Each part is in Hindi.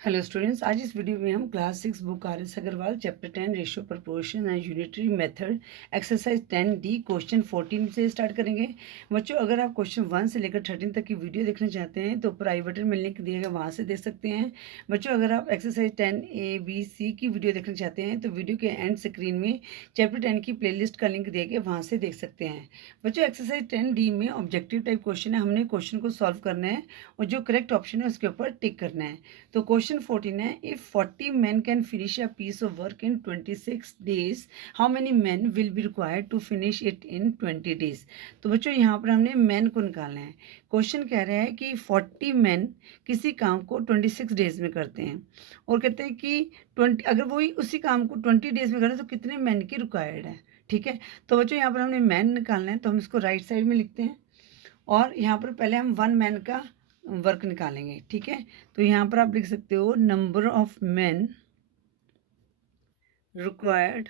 हेलो स्टूडेंट्स, आज इस वीडियो में हम class 6 book RS Agarwal chapter 10 ratio proportion and unitary method exercise 10D question 14 से स्टार्ट करेंगे। बच्चों, अगर आप क्वेश्चन 1 से लेकर 13 तक की वीडियो देखना चाहते हैं तो ऊपर आई बटन में लिंक दिया गया, वहाँ से देख सकते हैं। बच्चों, अगर आप एक्सरसाइज 10A, B, C की वीडियो देखना चाहते हैं तो वीडियो के एंड स्क्रीन में चैप्टर 10 की प्ले का लिंक दिया गया, वहाँ से देख सकते हैं। बच्चों, एक्सरसाइज 10D में ऑब्जेक्टिव टाइप क्वेश्चन है, हमने क्वेश्चन को सॉल्व करना है और जो करेक्ट ऑप्शन है उसके ऊपर टिक करना है। तो क्वेश्चन 14 है, if 40 men can finish a piece of work in 26 days, how many men will be required to finish it in 20 days? तो बच्चों, यहाँ पर हमने मैन को निकालना है। क्वेश्चन कह रहा है कि 40 मैन किसी काम को 26 डेज में करते हैं और कहते हैं कि 20 अगर वही उसी काम को 20 डेज में करें तो कितने मैन की रिक्वायर्ड है। ठीक है, तो बच्चों यहाँ पर हमने मैन निकालना है, तो हम इसको राइट साइड में लिखते हैं और यहाँ पर पहले हम 1 मैन का वर्क निकालेंगे। ठीक है, तो यहाँ पर आप लिख सकते हो number of man required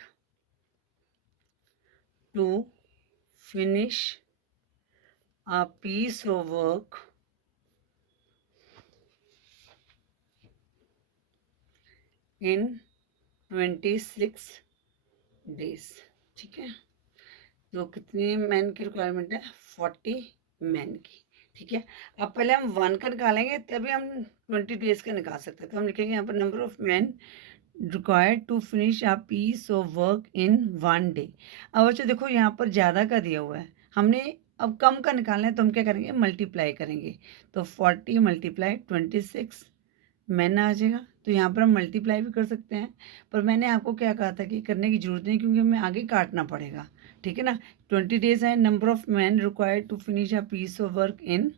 to finish a piece of work in 26 days. ठीक है, तो कितने मैन की रिक्वायरमेंट है? 40 मैन की। ठीक है, अब पहले हम 1 का निकालेंगे तभी हम 20 डेज का निकाल सकते हैं। तो हम लिखेंगे यहाँ पर number of man required to finish a piece of work in 1 day. अब बच्चों देखो, यहाँ पर ज़्यादा का दिया हुआ है, हमने अब कम का निकालना है, तो हम क्या करेंगे? मल्टीप्लाई करेंगे। तो 40 मल्टीप्लाई 26 मैन आ जाएगा। तो यहाँ पर हम मल्टीप्लाई भी कर सकते हैं, पर मैंने आपको क्या कहा था कि करने की जरूरत नहीं, क्योंकि हमें आगे काटना पड़ेगा। ठीक है ना, 20 डेज है। Number of man required to finish a piece of work in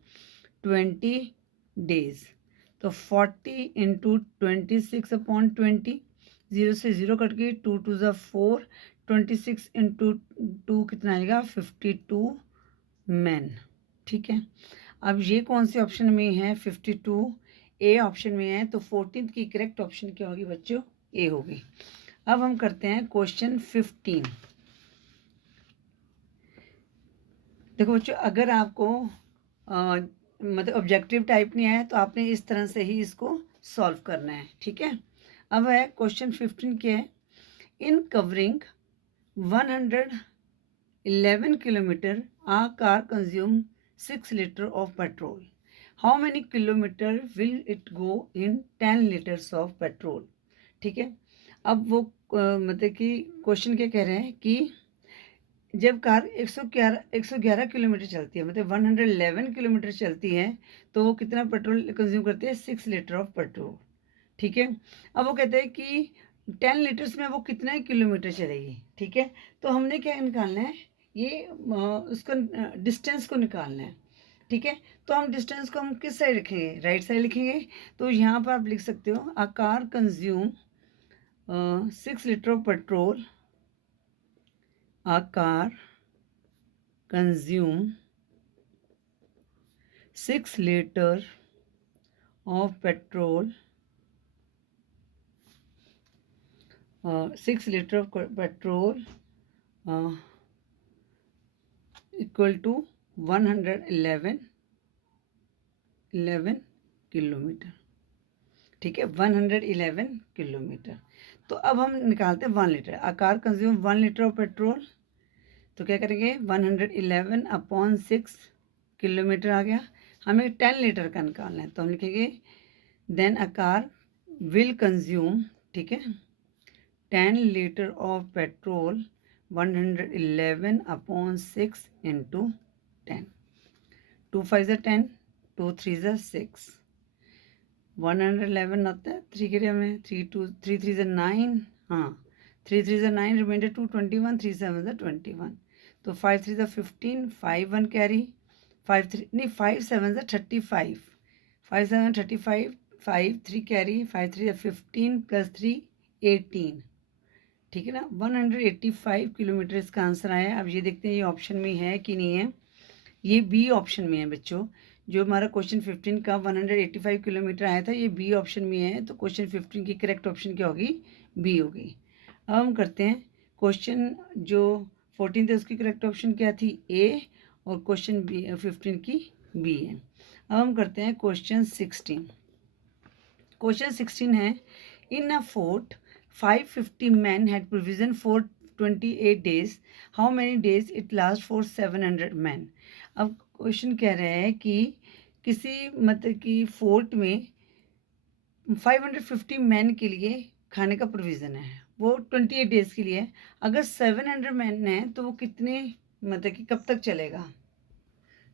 20 days. तो 40 इंटू 26 अपॉन 20, 0 से 0 कट गई, 2 2 ज़ा 4, 26 इंटू 2 कितना आएगा? 52 मैन। ठीक है, अब ये कौन से ऑप्शन में है? 52 ए ऑप्शन में है, तो 14 की करेक्ट ऑप्शन क्या होगी बच्चों? ए होगी। अब हम करते हैं क्वेश्चन 15। देखो बच्चों, अगर आपको मतलब ऑब्जेक्टिव टाइप नहीं आया तो आपने इस तरह से ही इसको सॉल्व करना है। ठीक है, अब है क्वेश्चन 15 क्या है? In covering 111 kilometre a car consume 6 litre of petrol. How many kilometre will it go in 10 litres of petrol? ठीक है, अब वो मतलब कि क्वेश्चन क्या कह रहे हैं कि जब कार 111 किलोमीटर चलती है, मतलब 111 किलोमीटर चलती है, तो वो कितना पेट्रोल कंज्यूम करती है? 6 लीटर ऑफ पेट्रोल। ठीक है, अब वो कहते हैं कि 10 लीटर्स में वो कितने किलोमीटर चलेगी। ठीक है, तो हमने क्या निकालना है? ये उसका डिस्टेंस को निकालना है। ठीक है, तो हम डिस्टेंस को हम किस साइड लिखेंगे? राइट साइड लिखेंगे। तो यहाँ पर आप लिख सकते हो a car consume 6 litre of petrol. A car consume 6 liter of petrol, 6 liter of petrol equal to 111 kilometre. ठीक है, 111 किलोमीटर। तो अब हम निकालते हैं 1 litre. A car consume 1 litre of petrol, तो क्या करेंगे? 111 अपॉन 6 किलोमीटर आ गया। हमें 10 लीटर का निकालना है, तो हम लिखेंगे then a car will consume, ठीक है, 10 litre of petrol 111 upon 6 into 10। 2 5 ज़ा 10, 2 3 ज़ा 6, 111 आता है 3 के लिए में, 3 2 3 3 ज़ा 9, हाँ 3 3 ज़ा 9, रिमाइंडर 2 21, 3 7 ज़ा 21, तो 5 3 ज़ा 15, 5 1 कैरी, 5 3 नहीं 5 7 ज़ा 35, 5 7 35, 5 3 कैरी, 5 3 ज़ा 15 प्लस 3 18। ठीक है ना, 185 किलोमीटर इसका आंसर आया। अब ये देखते हैं ये ऑप्शन में है कि नहीं है। ये बी ऑप्शन में है बच्चों। जो हमारा क्वेश्चन 15 का 185 किलोमीटर आया था, ये बी ऑप्शन में है। तो क्वेश्चन 15 की करेक्ट ऑप्शन क्या होगी? बी होगी। अब हम करते हैं क्वेश्चन जो 14 थे उसकी करेक्ट ऑप्शन क्या थी? ए, और क्वेश्चन 15 की बी है। अब हम करते हैं क्वेश्चन 16। क्वेश्चन 16 है, इन अ fort 550 men had provision for 28 days. How many days it last for 700 men? अब क्वेश्चन कह रहे हैं कि किसी मतलब कि फोर्ट में 550 मैन के लिए खाने का प्रोविज़न है, वो 28 डेज़ के लिए है। अगर 700 मैन हैं तो वो कितने मतलब कि कब तक चलेगा?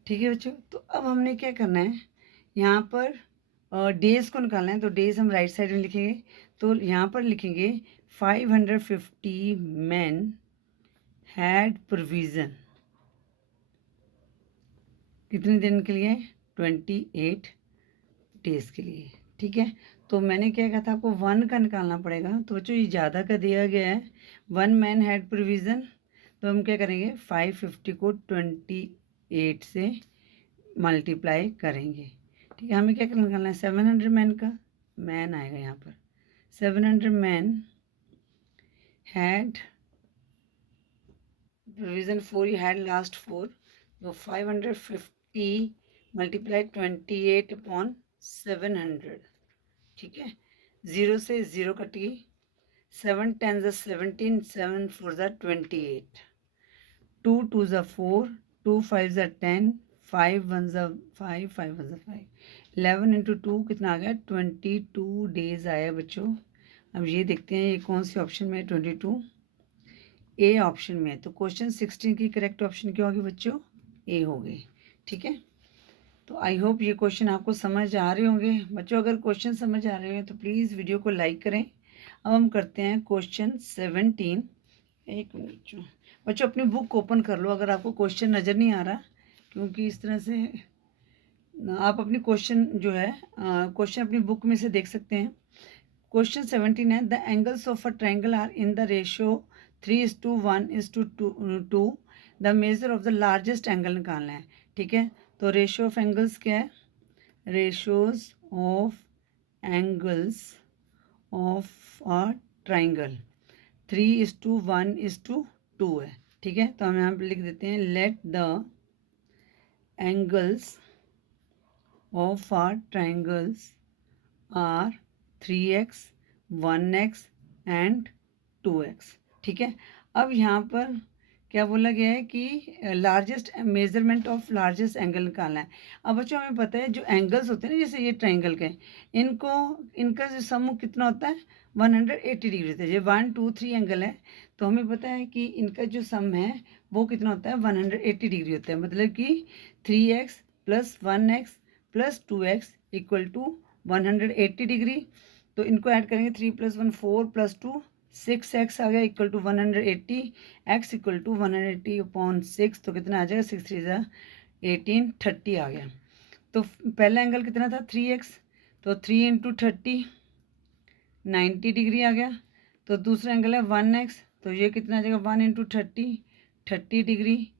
ठीक है बच्चों, तो अब हमने क्या करना है, यहाँ पर डेज़ को निकालना है। तो डेज़ हम राइट साइड में लिखेंगे, तो यहाँ पर लिखेंगे 550 मैन हैड प्रोविज़न, कितने दिन के लिए? 28 डेज़ के लिए। ठीक है, तो मैंने क्या कहा था आपको, 1 का निकालना पड़ेगा। तो बच्चों ये ज़्यादा का दिया गया है, 1 मैन हैड प्रोविज़न, तो हम क्या करेंगे 550 को 28 से मल्टीप्लाई करेंगे। ठीक है, हमें क्या निकालना है, 700 मैन का मैन आएगा यहाँ पर। 700 मैन हैड प्रोविज़न 4, ये हैड लास्ट 4, तो 550 मल्टीप्लाई 28 अपॉन 700। ठीक है, 0 से 0 कट गई, 7 10 ज़ा 17, 7 4 ज़ा 28, 2 2 ज़ा 4, 2 5 ज़ा 10, 5 1 ज़ा 5, 5 1 ज़ा 5, 11 इंटू 2 कितना आ गया, 22 डेज़ आया बच्चों। अब ये देखते हैं ये कौन सी ऑप्शन में है, 22 ए ऑप्शन में है। तो क्वेश्चन 16 की करेक्ट ऑप्शन क्या होगी बच्चों, ए होगी। ठीक है, तो आई होप ये क्वेश्चन आपको समझ आ रहे होंगे बच्चों। अगर क्वेश्चन समझ आ रहे हैं तो प्लीज़ वीडियो को लाइक करें। अब हम करते हैं क्वेश्चन 17। एक मिनट बच्चों, अपनी बुक ओपन कर लो अगर आपको क्वेश्चन नज़र नहीं आ रहा, क्योंकि इस तरह से आप अपनी क्वेश्चन जो है क्वेश्चन अपनी बुक में से देख सकते हैं। क्वेश्चन 17 है, the angles of a triangle are in the ratio 3:1:2। The measure of the largest angle निकालना है। ठीक है, तो रेशियो ऑफ एंगल्स क्या है, ratios of angles of a triangle 3:1:2 है। ठीक है, तो हम यहाँ पे लिख देते हैं, let the angles of a triangles are 3x 1x and 2x। ठीक है, अब यहाँ पर क्या बोला गया है कि largest measurement of largest angle निकालना है। अब बच्चों हमें पता है जो एंगल्स होते हैं ना, जैसे ये ट्राइंगल के, इनका जो सम कितना होता है 180 डिग्री होता है। ये 1 2 3 एंगल है, तो हमें पता है कि इनका जो सम है वो कितना होता है 180 डिग्री होता है। मतलब कि 3x + 1x + 2x = 180 डिग्री। तो इनको ऐड करेंगे, 3 + 1 4 + 2 6x आ गया = 180, x = 180/6, तो कितना आ जाएगा 6 3 ज़ा 18 30 आ गया। तो पहला एंगल कितना था 3x, तो 3 × 30 90 डिग्री आ गया। तो दूसरा एंगल है 1x, तो ये कितना आ जाएगा 1 × 30 30 डिग्री।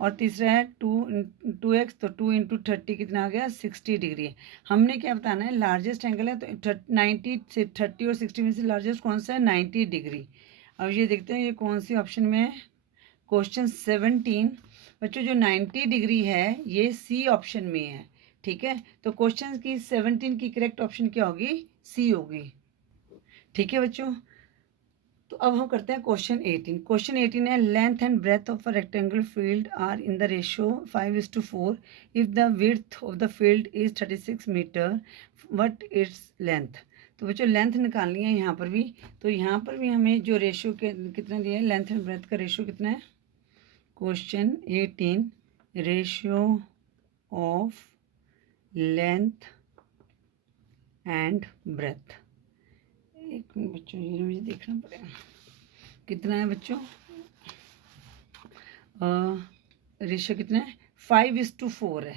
और तीसरा है 2x, तो 2 × 30 कितना आ गया 60 डिग्री। हमने क्या बताना है, लार्जेस्ट एंगल है, तो 90 से 30 और 60 में से लार्जेस्ट कौन सा है 90 डिग्री। अब ये देखते हैं ये कौन सी ऑप्शन में है, क्वेश्चन 17 बच्चों जो 90 डिग्री है ये सी ऑप्शन में है। ठीक है, तो क्वेश्चन की 17 की करेक्ट ऑप्शन क्या होगी, सी होगी। ठीक है बच्चों, तो अब हम करते हैं क्वेश्चन 18। क्वेश्चन 18 है, length and breadth of a rectangle field are in the ratio 5:4 if the width of the field is 36 metre, what its length. तो बच्चों लेंथ निकालनी है यहाँ पर भी, तो यहाँ पर भी हमें जो रेशियो के कितना दिया है, लेंथ एंड ब्रेथ का रेशियो कितना है, question 18 ratio of length and breadth. एक मिनट बच्चों, ये मुझे देखना पड़ेगा कितना है बच्चों, रेशियो कितना है 5:4 है।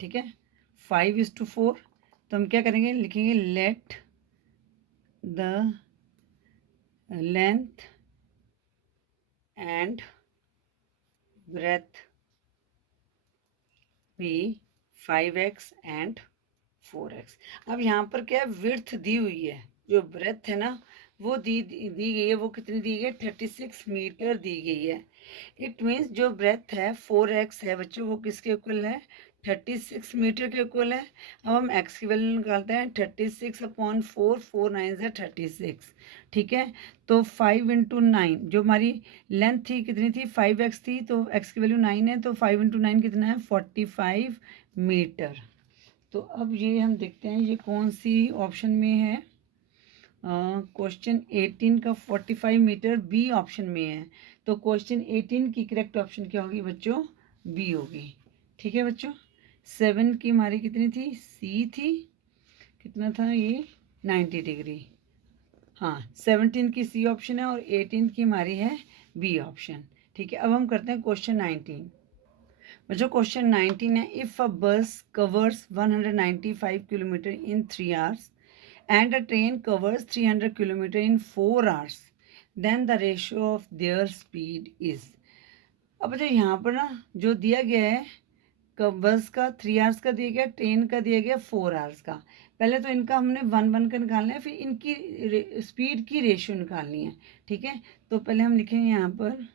ठीक है, 5:4, तो हम क्या करेंगे, लिखेंगे let the length and breadth be 5x and 4x। अब यहाँ पर क्या है, विड्थ दी हुई है, जो ब्रेथ है ना वो दी गई है, वो कितनी दी गई है 36 मीटर दी गई है। इट मीन्स जो ब्रेथ है 4x है बच्चों, वो किसके इक्वल है 36 मीटर के इक्वल है। अब हम एक्स की वैल्यू निकालते हैं, 36/4, 4 9 36, ठीक है। तो 5 × 9, जो हमारी लेंथ थी कितनी थी, 5x थी, तो x की वैल्यू 9 है, तो 5 × 9 कितना है, 45 मीटर। तो अब ये हम देखते हैं ये कौन सी ऑप्शन में है। क्वेश्चन 18 का 45 मीटर बी ऑप्शन में है। तो क्वेश्चन 18 की करेक्ट ऑप्शन क्या होगी बच्चों, बी होगी, ठीक है बच्चों। 7 की हमारी कितनी थी, सी थी, कितना था ये 90 डिग्री। हाँ 17 की सी ऑप्शन है और 18 की हमारी है बी ऑप्शन, ठीक है। अब हम करते हैं क्वेश्चन 19। बच्चों क्वेश्चन 19 है, इफ़ अ बस covers 195 kilometre in 3 hours and a train covers 300 km in 4 hours, then the ratio of their speed is। अब बच्चों यहाँ पर ना जो दिया गया है बस का 3 आवर्स का दिया गया, ट्रेन का दिया गया 4 आवर्स का। पहले तो इनका हमने 1 का निकालना है, फिर इनकी स्पीड की रेशियो निकालनी है, ठीक है। तो पहले हम लिखेंगे यहाँ पर,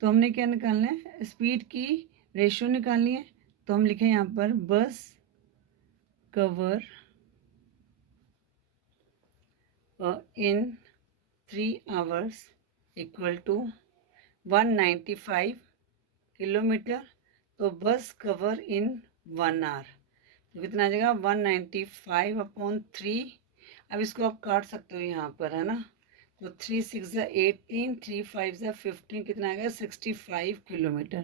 तो हमने क्या निकालना है, स्पीड की रेशियो निकालनी है। तो हम लिखें यहाँ पर bus cover in 3 hours equal to 195 kilometre. तो बस कवर इन 1 आवर, तो कितना आ जाएगा 195/3। अब इसको आप काट सकते हो यहाँ पर, है ना। तो 3 6 18, 3 5 15, कितना आएगा 65 किलोमीटर,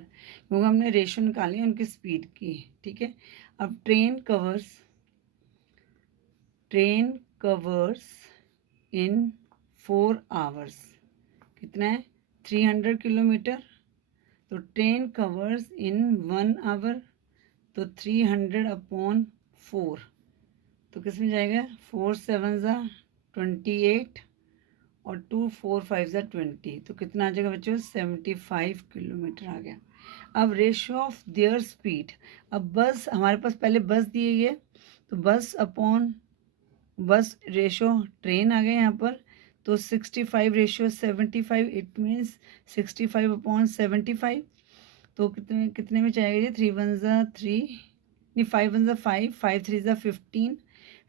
क्योंकि हमने रेशियो निकाली है उनकी स्पीड की, ठीक है। अब ट्रेन कवर्स इन 4 आवर्स कितना है 300 किलोमीटर। तो ट्रेन कवर्स इन 1 आवर, तो 300/4, तो किस में जाएगा 4 7 28 और 2 4 5 20, तो कितना आ जाएगा बच्चों 75 किलोमीटर आ गया। अब रेशियो ऑफ देयर स्पीड, अब बस हमारे पास पहले बस दी गई है, तो बस रेशो ट्रेन आ गए यहाँ पर। तो 65 रेशियो 75, इट मीन्स 65/75। तो कितने में जाएगा ये, 3 1 3, नहीं 5 1 5, 5 3 15,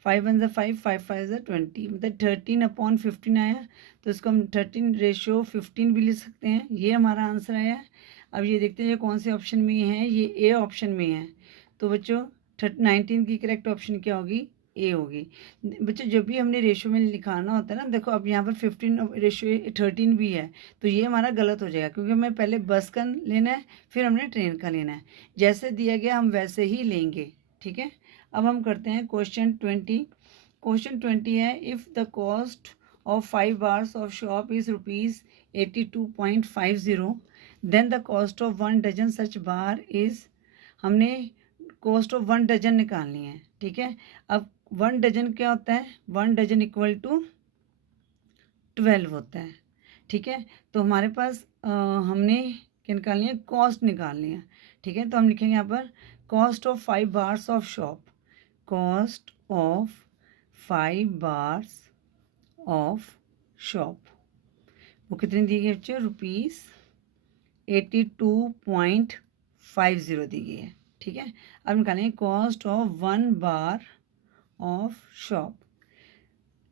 5 1 5, 5 5 20, मतलब 13/15 आया। तो इसको हम 13 रेशियो 15 भी लिख सकते हैं, ये हमारा आंसर आया। अब ये देखते हैं ये कौन से ऑप्शन में है, ये ए ऑप्शन में है। तो बच्चों 19 की करेक्ट ऑप्शन क्या होगी, ए होगी। बच्चों जब भी हमने रेशियो में लिखाना होता है ना, देखो अब यहाँ पर 15 रेशियो 13 भी है, तो ये हमारा गलत हो जाएगा, क्योंकि हमें पहले बस का लेना है, फिर हमने ट्रेन का लेना है। जैसे दिया गया हम वैसे ही लेंगे, ठीक है। अब हम करते हैं क्वेश्चन 20। क्वेश्चन 20 है, if the cost of 5 bars of shop is ₹82.50, then the cost of 1 dozen such bar is. हमने कॉस्ट ऑफ 1 डजन निकालनी है, ठीक है। अब 1 डजन क्या होता है, 1 डजन इक्वल टू 12 होता है, ठीक है। तो हमारे पास हमने क्या निकालनी है, कॉस्ट निकालनी है, ठीक है। तो हम लिखेंगे यहाँ पर cost of 5 bars of shop, cost of 5 bars of shop, वो कितनी दी गई बच्चों, ₹82.50 दी गई है, ठीक है। अब निकालेंगे cost of 1 bar of shop,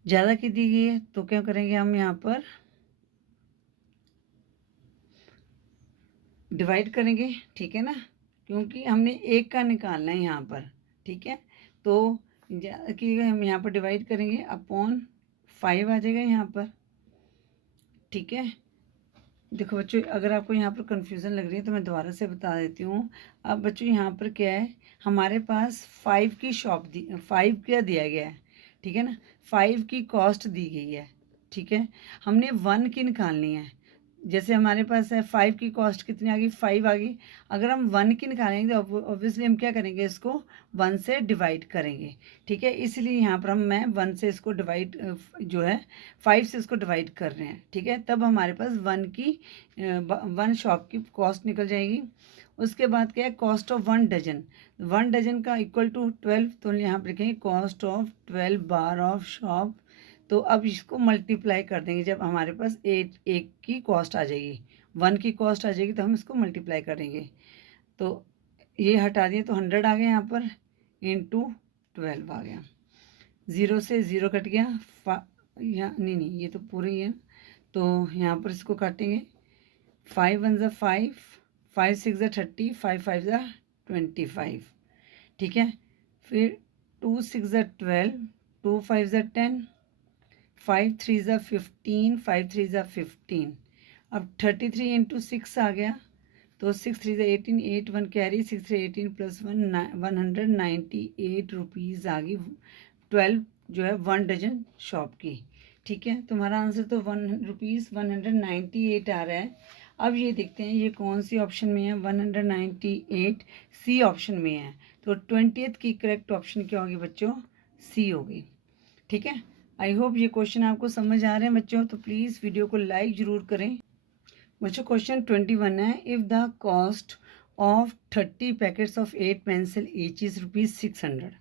ज़्यादा की दी गई है, तो क्या करेंगे हम यहाँ पर डिवाइड करेंगे, ठीक है ना, क्योंकि हमने एक का निकालना है यहाँ पर, ठीक है। तो कि हम यहाँ पर डिवाइड करेंगे अपॉन 5 आ जाएगा यहाँ पर, ठीक है। देखो बच्चों अगर आपको यहाँ पर कन्फ्यूज़न लग रही है तो मैं दोबारा से बता देती हूँ। अब बच्चों यहाँ पर क्या है, हमारे पास 5 की शॉप 5 का दिया गया है, ठीक है ना, 5 की कॉस्ट दी गई है, ठीक है। हमने 1 की निकालनी है, जैसे हमारे पास है 5 की कॉस्ट कितनी आ गई, 5 आ गई। अगर हम 1 की निकालेंगे तो ऑब्वियसली हम क्या करेंगे, इसको 1 से डिवाइड करेंगे, ठीक है। इसलिए यहाँ पर मैं 1 से इसको डिवाइड जो है 5 से इसको डिवाइड कर रहे हैं, ठीक है। तब हमारे पास 1 शॉप की कॉस्ट निकल जाएगी। उसके बाद क्या है, कॉस्ट ऑफ 1 डजन, 1 डजन का इक्वल टू 12, तो यहाँ पर लिखेंगे cost of 12 bar of shop. तो अब इसको मल्टीप्लाई कर देंगे, जब हमारे पास एक की कॉस्ट आ जाएगी, 1 की कॉस्ट आ जाएगी, तो हम इसको मल्टीप्लाई करेंगे। तो ये हटा दिए तो 100 आ गया यहाँ पर, इंटू 12 आ गया, 0 से 0 कट गया, यहाँ नहीं ये तो पूरे ही है, तो यहाँ पर इसको काटेंगे, 5 1 ज़ा 5, 5 6 ज़ा 30, 5 5 ज़ा 25, ठीक है। फिर 2 6 ज़ा 12, 2 5 ज़ा 10, 5 3 ज़ा 15, 5 3 ज़ा 15। अब 33 इंटू 6 आ गया, तो 6 3 ज़ा 18, 8 1 कैरी, 6 3 18 प्लस 1 198 रुपीज़ आ गई, 12 जो है 1 डजन शॉप की, ठीक है। तुम्हारा आंसर तो 198 आ रहा है। अब ये देखते हैं ये कौन सी ऑप्शन में है, 198 सी ऑप्शन में है, तो 20th की करेक्ट ऑप्शन क्या होगी बच्चों, सी होगी, ठीक है। आई होप ये क्वेश्चन आपको समझ आ रहे हैं बच्चों, तो प्लीज़ वीडियो को लाइक ज़रूर करें बच्चों। क्वेश्चन 21 है, if the cost of 30 packets of 8 pencil each is ₹600,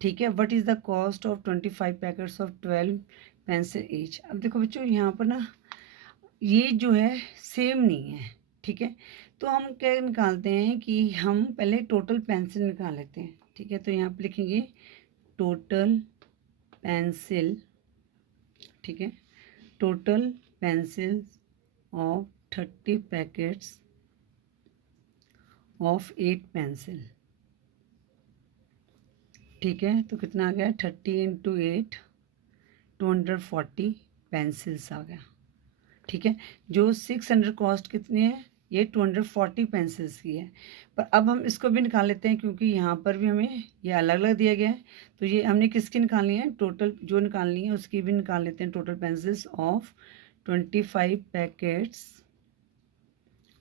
ठीक है, what is the cost of 25 packets of 12 pencil each. अब देखो बच्चों यहाँ पर ना ये जो है सेम नहीं है, ठीक है, तो हम क्या निकालते हैं कि हम पहले टोटल पेंसिल निकाल लेते हैं, ठीक है। तो यहाँ पर लिखेंगे टोटल पेंसिल, ठीक है, total pencils of 30 packets of 8 pencil, ठीक है। तो कितना आ गया, 30 इंटू 8, 240 पेंसिल्स आ गया, ठीक है। जो 600 कॉस्ट कितनी है, ये 240 पेंसिल्स की है। पर अब हम इसको भी निकाल लेते हैं क्योंकि यहाँ पर भी हमें ये अलग अलग दिया गया है, तो ये हमने किसकी निकालनी है, टोटल जो निकालनी है उसकी भी निकाल लेते हैं। Total pencils of 25 packets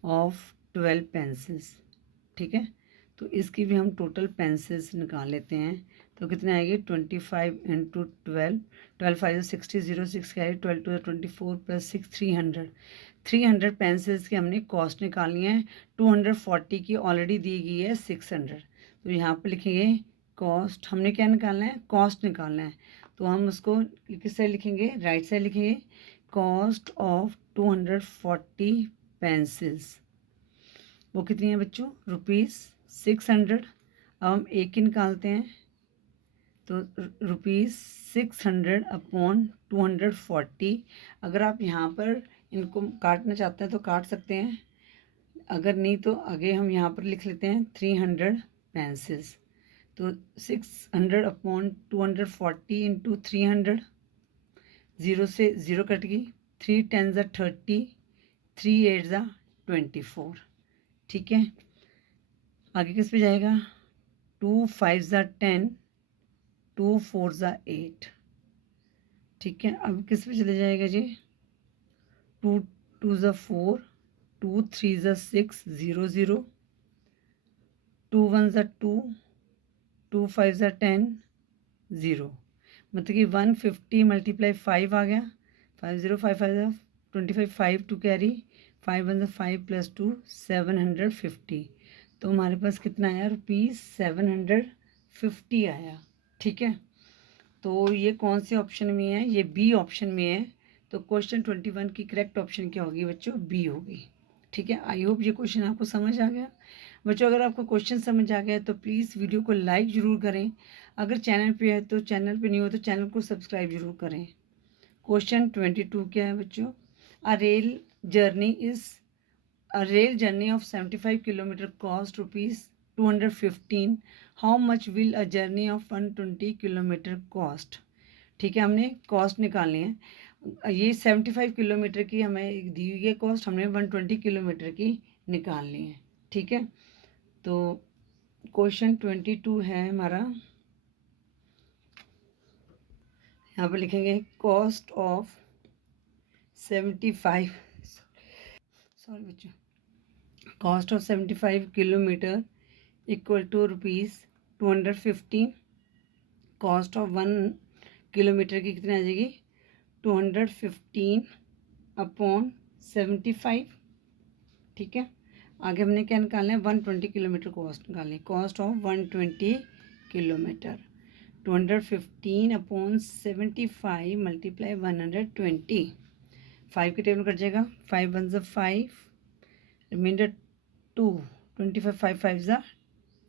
of 12 pencils, ठीक है, तो इसकी भी हम टोटल पेंसिल्स निकाल लेते हैं। तो कितने आएगी, 25 इंटू 12, 12 5 60, 0 6 कैरी, 12 2 24 प्लस 6 300 पेंसिल्स की हमने कॉस्ट निकालनी है। 240 की ऑलरेडी दी गई है 600, तो यहाँ पर लिखेंगे कॉस्ट, हमने क्या निकालना है, कॉस्ट निकालना है, तो हम उसको किस साइड लिखेंगे, राइट साइड लिखेंगे, कॉस्ट ऑफ 240 पेंसिल्स, वो कितनी है बच्चों, ₹600। अब हम एक ही निकालते हैं, तो ₹600 अपॉन 240। अगर आप यहाँ पर इनको काटना चाहते हैं तो काट सकते हैं, अगर नहीं तो आगे हम यहाँ पर लिख लेते हैं 300 पेंसिल्स, तो 600 अपॉन 240 इंटू 300, 0 से 0 कट गई, 3 10 ज़ा 30, 3 8 ज़ा 24, ठीक है। आगे किस पे जाएगा, 2 5 ज़ा 10, 2 4 ज़ा 8, ठीक है। अब किस पे चले जाएगा जी, 2 2 ज़ा 4, 2 3 ज़ा 6, 0 0, 2 1 ज़ा 2, 2 5 ज़ा 10, 0, मतलब कि 150 मल्टीप्लाई 5 आ गया, 5 0 5 5 ज़ा 25, 5 2 कैरी, 5 1 ज़ा 5 प्लस 2 750, तो हमारे पास कितना आया, ₹750 आया, ठीक है। तो ये कौन से ऑप्शन में है, ये बी ऑप्शन में है, तो क्वेश्चन 21 की करेक्ट ऑप्शन क्या होगी बच्चों, बी होगी, ठीक है। आई होप ये क्वेश्चन आपको समझ आ गया बच्चों। अगर आपको क्वेश्चन समझ आ गया तो प्लीज़ वीडियो को लाइक ज़रूर करें, अगर चैनल पे है तो चैनल पे नहीं हो तो चैनल को सब्सक्राइब जरूर करें। क्वेश्चन 22 क्या है बच्चों, a rail journey of 75 kilometre cost ₹215, how much will a journey of 120 kilometre cost, ठीक है। हमने कॉस्ट निकालनी है, ये 75 किलोमीटर की हमें दी हुई है कॉस्ट, हमने 120 किलोमीटर की निकालनी है, ठीक है। तो क्वेश्चन 22 है हमारा, यहाँ पर लिखेंगे कॉस्ट ऑफ 75, सॉरी बच्चों, cost of 75 kilometre equal to ₹215, cost of 1 kilometre की कितनी आ जाएगी, 215 अपॉन 75, ठीक है। आगे हमने क्या निकालना है, 120 किलोमीटर कॉस्ट निकालनी है, cost of 120 kilometre, 215 upon 75 multiply 120, 5 के टेबल कट जाएगा, 5 1 ज़ा 5, रिमाइंडर 2, 25 5 5 ज़ा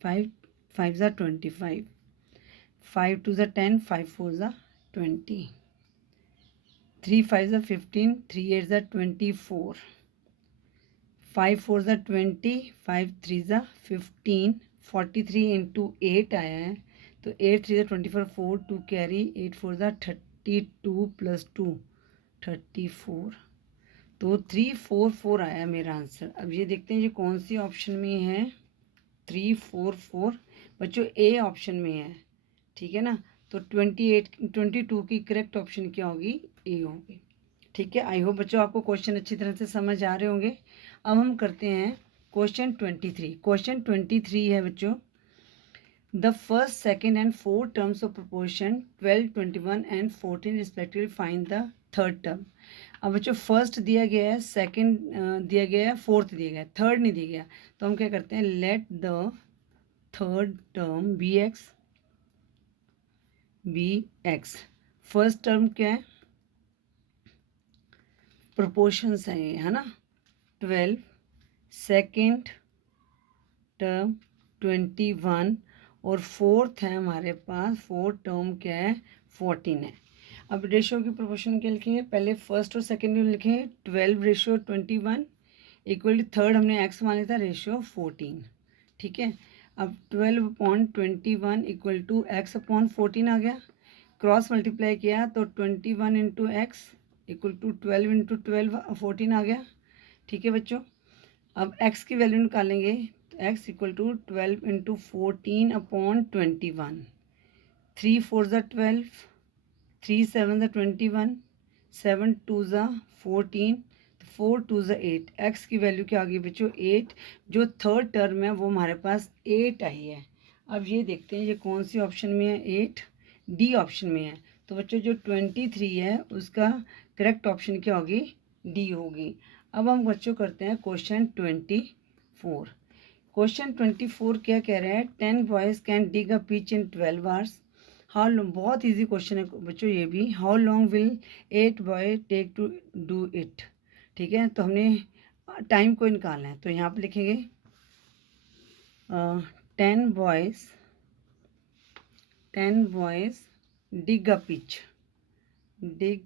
5 5 ज़ा 25, 5 2 ज़ा 10, 5 4 ज़ा 20, 3 5 ज़ा 15, 3 8 ज़ा 24, 5 4 ज़ा 20, 5 3 ज़ा 15, 43 इंटू 8 आया है, तो 8 3 ज़ा 24, 4 2 कैरी, 8 4 ज़ा 32 प्लस 2 34, तो 3 4 4 आया मेरा आंसर। अब ये देखते हैं ये कौन सी ऑप्शन में है। 3 4 4 बच्चों ए ऑप्शन में है, ठीक है ना। तो 22 की करेक्ट ऑप्शन क्या होगी, ए होगी, ठीक है। आई होप बच्चों आपको क्वेश्चन अच्छी तरह से समझ आ रहे होंगे। अब हम करते हैं क्वेश्चन 23। क्वेश्चन 23 है बच्चों, the first second and fourth terms of proportion 12 21 and 14 respectively find the third term. अब बच्चों फर्स्ट दिया गया है, सेकंड दिया गया है, फोर्थ दिया गया है, थर्ड नहीं दिया गया, तो हम क्या करते हैं, let the third term be x. First term क्या है, प्रोपोर्शंस है ये, है ना, 12, सेकेंड टर्म 21 और फोर्थ है हमारे पास, फोर्थ टर्म क्या है, 14 है। अब रेशियो की प्रोपोर्शन क्या लिखेंगे, पहले फर्स्ट और सेकेंड में लिखेंगे 12 रेशियो 21 इक्वल टू थर्ड हमने एक्स मान लिया था रेशियो 14, ठीक है। अब 12/21 इक्वल टू एक्स अपॉन 14 आ गया, क्रॉस मल्टीप्लाई किया तो 21 into x equal to 12 into 12 14 आ गया, ठीक है बच्चों। अब x की वैल्यू निकालेंगे, तो x equal to 12 into 14 upon 21, 3 4 ज़ा 12, 3 7 ज़ा 21, 7 2 ज़ा 14, 4 2 ज़ा 8, x की वैल्यू क्या आ गई बच्चों, 8। जो थर्ड टर्म है वो हमारे पास 8 आई है। अब ये देखते हैं ये कौन सी ऑप्शन में है, 8 डी ऑप्शन में है। तो बच्चों जो 23 है उसका करेक्ट ऑप्शन क्या होगी, डी होगी। अब हम बच्चों करते हैं क्वेश्चन 24। क्वेश्चन 24 क्या कह रहे हैं, 10 boys can dig a pitch in 12 hours. How long, बहुत इजी क्वेश्चन है बच्चों ये भी, how long will 8 boy take to do it, ठीक है। तो हमने टाइम को निकालना है, तो यहाँ पर लिखेंगे 10 boys dig a pitch 12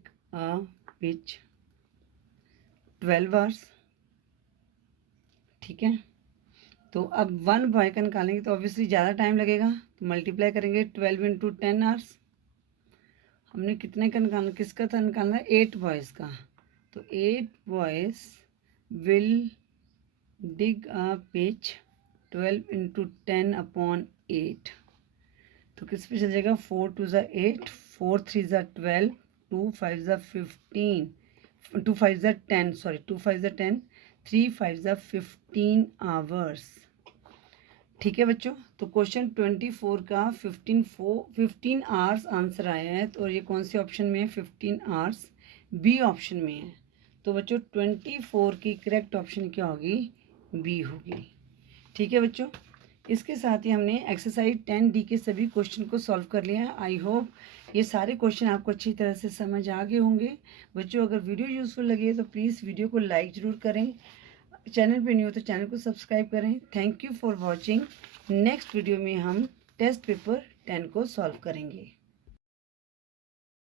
hours, ठीक है। तो अब 1 बॉय का निकालेंगे तो ऑब्वियसली ज़्यादा टाइम लगेगा, तो मल्टीप्लाई करेंगे 12 इंटू 10 आवर्स। हमने कितने का निकालना, किसका था निकालना है, 8 बॉयज़ का, तो 8 boys will dig a pitch 12 into 10 upon 8, तो किस पे चल जाएगा, 4 2 ज़ा 8, 4 3 ज़ा 12, 2 5 ज़ा 15, 2 5 ज़ा 10, सॉरी 2 5 ज़ा 10, 3 5 ज़ा 15 आवर्स, ठीक है बच्चों। तो क्वेश्चन 24 का 15 आवर्स आंसर आया है, तो ये कौन से ऑप्शन में है, 15 आवर्स बी ऑप्शन में है। तो बच्चों 24 की करेक्ट ऑप्शन क्या होगी, बी होगी, ठीक है बच्चों। इसके साथ ही हमने एक्सरसाइज 10D के सभी क्वेश्चन को सॉल्व कर लिया है। आई होप ये सारे क्वेश्चन आपको अच्छी तरह से समझ आ गए होंगे बच्चों। अगर वीडियो यूज़फुल लगे तो प्लीज़ वीडियो को लाइक ज़रूर करें, चैनल पे नहीं हो तो चैनल को सब्सक्राइब करें। Thank you for watching. Next video में हम टेस्ट पेपर 10 को सॉल्व करेंगे।